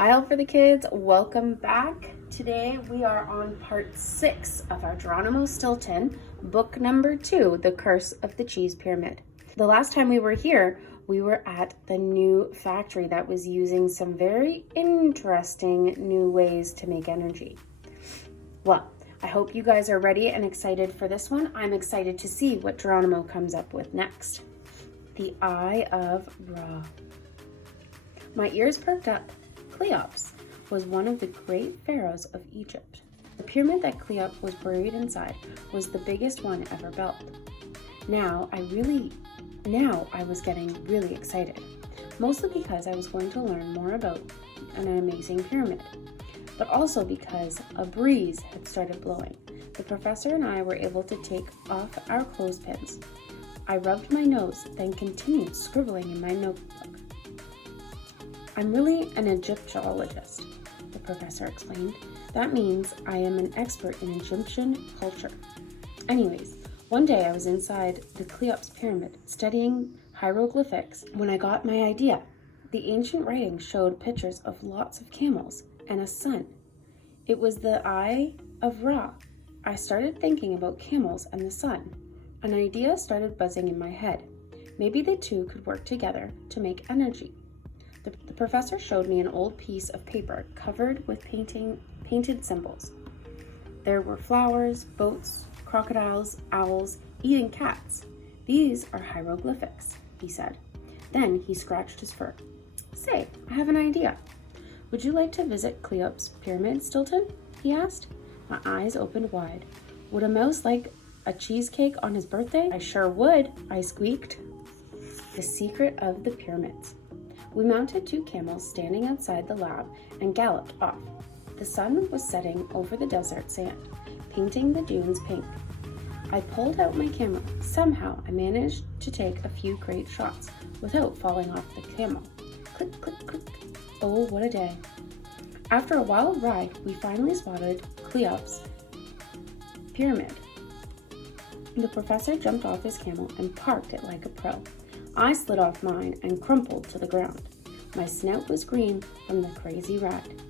Hi all for the kids, welcome back. Today we are on part 6 of our Geronimo Stilton, book number 2, The Curse of the Cheese Pyramid. The last time we were here, we were at the new factory that was using some very interesting new ways to make energy. Well, I hope you guys are ready and excited for this one. I'm excited to see what Geronimo comes up with next. The Eye of Ra. My ears perked up. Cheops was one of the great pharaohs of Egypt. The pyramid that Cheops was buried inside was the biggest one ever built. Now I was getting really excited, mostly because I was going to learn more about an amazing pyramid, but also because a breeze had started blowing. The professor and I were able to take off our clothespins. I rubbed my nose, then continued scribbling in my notebook. I'm really an Egyptologist, the professor explained. That means I am an expert in Egyptian culture. Anyways, one day I was inside the Cheops pyramid studying hieroglyphics when I got my idea. The ancient writing showed pictures of lots of camels and a sun. It was the Eye of Ra. I started thinking about camels and the sun. An idea started buzzing in my head. Maybe the two could work together to make energy. The professor showed me an old piece of paper covered with painted symbols. There were flowers, boats, crocodiles, owls, even cats. These are hieroglyphics, he said. Then he scratched his fur. Say, I have an idea. Would you like to visit Cheops' pyramid, Stilton? He asked. My eyes opened wide. Would a mouse like a cheesecake on his birthday? I sure would, I squeaked. The secret of the pyramids. We mounted 2 camels standing outside the lab and galloped off. The sun was setting over the desert sand, painting the dunes pink. I pulled out my camera. Somehow I managed to take a few great shots without falling off the camel. Click, click, click. Oh, what a day. After a wild ride, we finally spotted Cheops' pyramid. The professor jumped off his camel and parked it like a pro. I slid off mine and crumpled to the ground. My snout was green from the crazy ride.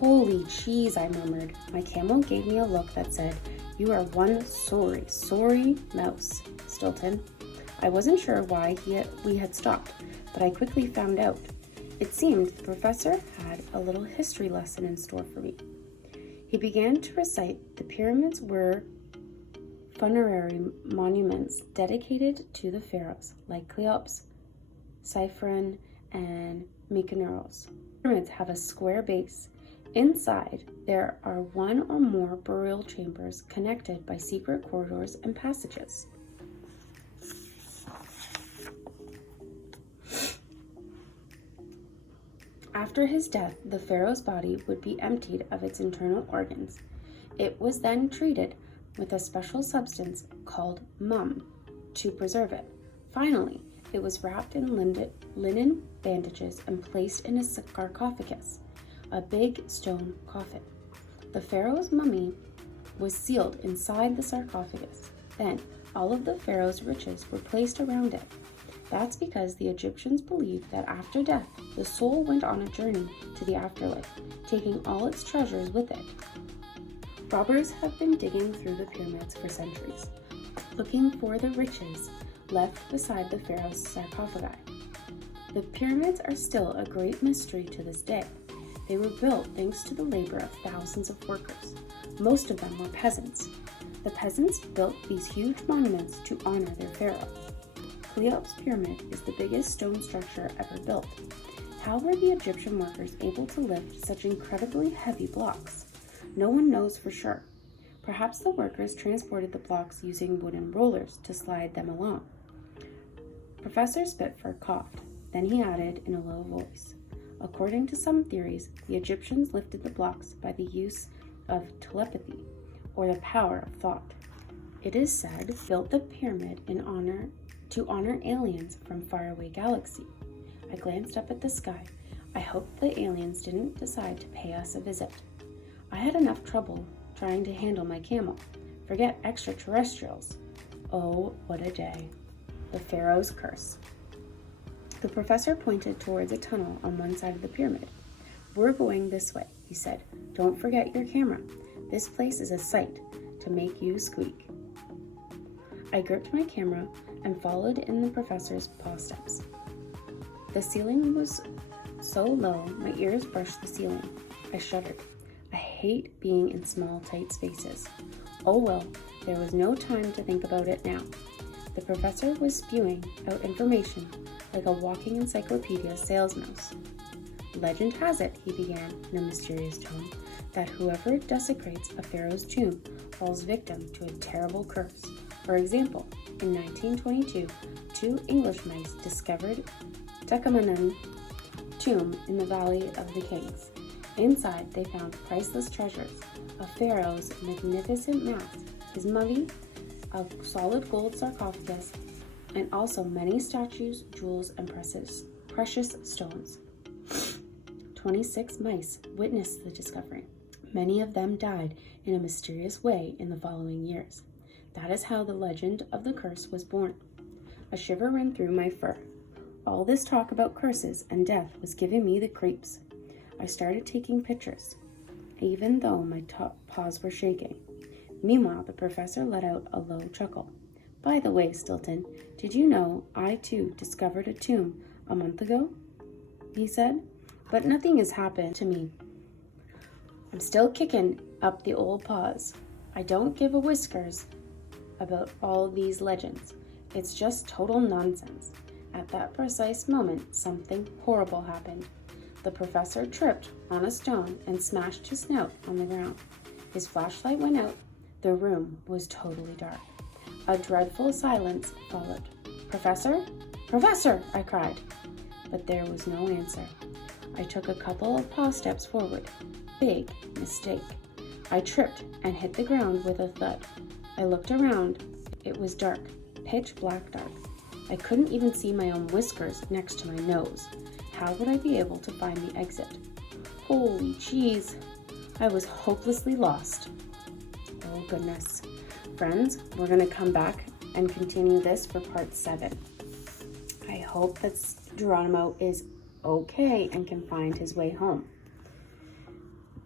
Holy cheese, I murmured. My camel gave me a look that said, "You are one sorry mouse, Stilton." I wasn't sure why we had stopped, but I quickly found out. It seemed the professor had a little history lesson in store for me. He began to recite the pyramids were funerary monuments dedicated to the pharaohs, like Cheops, Siphon, and Mykonos. Pyramids have a square base. Inside, there are 1 or more burial chambers connected by secret corridors and passages. After his death, the pharaoh's body would be emptied of its internal organs. It was then treated with a special substance called mum to preserve it. Finally, it was wrapped in linen bandages and placed in a sarcophagus, a big stone coffin. The pharaoh's mummy was sealed inside the sarcophagus. Then, all of the pharaoh's riches were placed around it. That's because the Egyptians believed that after death, the soul went on a journey to the afterlife, taking all its treasures with it. Robbers have been digging through the pyramids for centuries, looking for the riches left beside the pharaoh's sarcophagi. The pyramids are still a great mystery to this day. They were built thanks to the labor of thousands of workers. Most of them were peasants. The peasants built these huge monuments to honor their pharaoh. Cheops' pyramid is the biggest stone structure ever built. How were the Egyptian workers able to lift such incredibly heavy blocks? No one knows for sure. Perhaps the workers transported the blocks using wooden rollers to slide them along. Professor Spitfire coughed. Then he added in a low voice, "According to some theories, the Egyptians lifted the blocks by the use of telepathy, or the power of thought. It is said built the pyramid to honor aliens from faraway galaxy." I glanced up at the sky. I hoped the aliens didn't decide to pay us a visit. I had enough trouble trying to handle my camel. Forget extraterrestrials. Oh, what a day. The Pharaoh's Curse. The professor pointed towards a tunnel on one side of the pyramid. "We're going this way," he said. "Don't forget your camera. This place is a sight to make you squeak." I gripped my camera and followed in the professor's paw steps. The ceiling was so low, my ears brushed the ceiling. I shuddered. I hate being in small, tight spaces. Oh well, there was no time to think about it now. The professor was spewing out information like a walking encyclopedia sales mouse. "Legend has it," he began in a mysterious tone, "that whoever desecrates a pharaoh's tomb falls victim to a terrible curse. For example, in 1922, 2 English mice discovered Tukhamen's tomb in the Valley of the Kings. Inside, they found priceless treasures, a pharaoh's magnificent mask, his mummy, a solid gold sarcophagus, and also many statues, jewels, and precious stones. 26 mice witnessed the discovery. Many of them died in a mysterious way in the following years. That is how the legend of the curse was born." A shiver ran through my fur. All this talk about curses and death was giving me the creeps. I started taking pictures, even though my paws were shaking. Meanwhile, the professor let out a low chuckle. "By the way, Stilton, did you know I too discovered a tomb a month ago?" he said. "But nothing has happened to me. I'm still kicking up the old paws. I don't give a whiskers about all these legends. It's just total nonsense." At that precise moment, something horrible happened. The professor tripped on a stone and smashed his snout on the ground. His flashlight went out. The room was totally dark. A dreadful silence followed. "Professor? Professor!" I cried. But there was no answer. I took a couple of paw steps forward. Big mistake. I tripped and hit the ground with a thud. I looked around. It was dark, pitch black dark. I couldn't even see my own whiskers next to my nose. How would I be able to find the exit? Holy cheese! I was hopelessly lost. Oh goodness. Friends, we're going to come back and continue this for part 7. I hope that Geronimo is okay and can find his way home.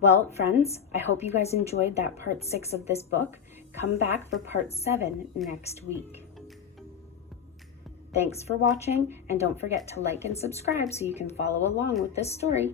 Well, friends, I hope you guys enjoyed that part 6 of this book. Come back for part 7 next week. Thanks for watching, and don't forget to like and subscribe so you can follow along with this story.